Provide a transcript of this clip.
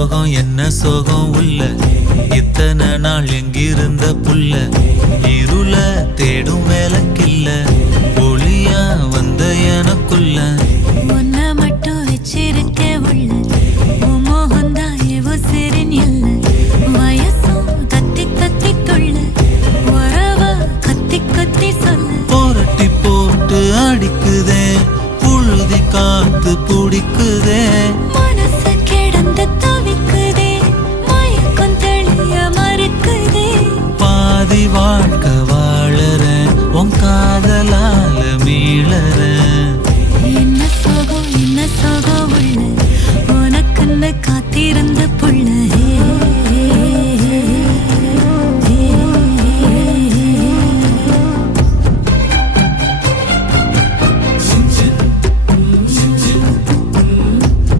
சோகம் என்ன சோகம் உள்ள இத்தனை நாள் எங்கிருந்த புல்ல இருள தேடும் வேலைக்கில்ல ஒளியா வந்த எனக்குள்ள உன்னை மட்டும் வச்சிருக்க உள்ள உன் மோகந்தான் எவோ சிறின் எல்ல வயசும் கத்தி கத்தி கொள்ள உறவ கத்தி கத்தி சொல்ல போரட்டி போட்டு அடிக்குதே புழுதி காத்து பிடிக்குதே